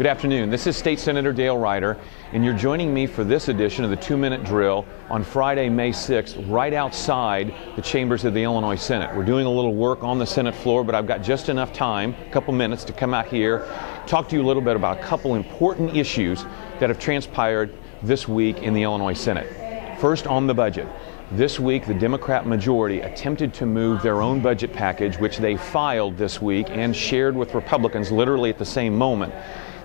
Good afternoon. This is State Senator Dale Ryder, and you're joining me for this edition of the 2-Minute Drill on Friday, May 6th, right outside the chambers of the Illinois Senate. We're doing a little work on the Senate floor, but I've got just enough time, a couple minutes, to come out here, talk to you a little bit about a couple important issues that have transpired this week in the Illinois Senate. First, on the budget. This week, the Democrat majority attempted to move their own budget package, which they filed this week and shared with Republicans literally at the same moment,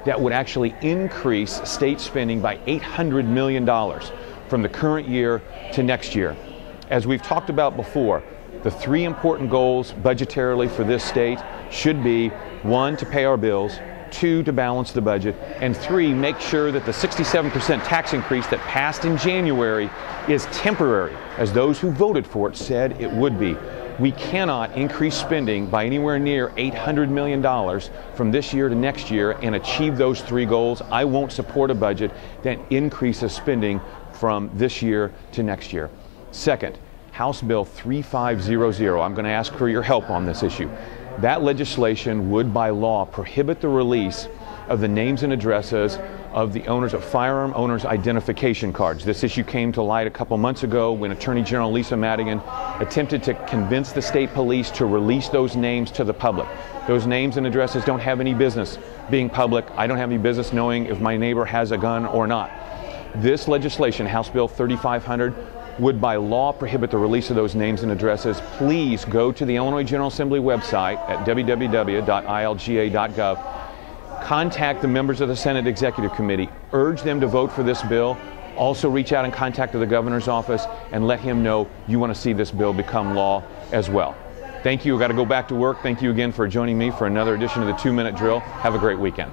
that would actually increase state spending by $800 million from the current year to next year. As we've talked about before, the three important goals budgetarily for this state should be: 1, to pay our bills; 2, to balance the budget; and 3, make sure that the 67% tax increase that passed in January is temporary, as those who voted for it said it would be. We cannot increase spending by anywhere near $800 million from this year to next year and achieve those three goals. I won't support a budget that increases spending from this year to next year. Second, House Bill 3500. I'm going to ask for your help on this issue. That legislation would, by law, prohibit the release of the names and addresses of the owners of firearm owners' identification cards. This issue came to light a couple months ago when Attorney General Lisa Madigan attempted to convince the state police to release those names to the public. Those names and addresses don't have any business being public. I don't have any business knowing if my neighbor has a gun or not. This legislation, House Bill 3500, would by law prohibit the release of those names and addresses. Please go to the Illinois General Assembly website at www.ilga.gov. Contact the members of the Senate Executive Committee. Urge them to vote for this bill. Also reach out and contact the governor's office and let him know you want to see this bill become law as well. Thank you. I've got to go back to work. Thank you again for joining me for another edition of the 2-Minute Drill. Have a great weekend.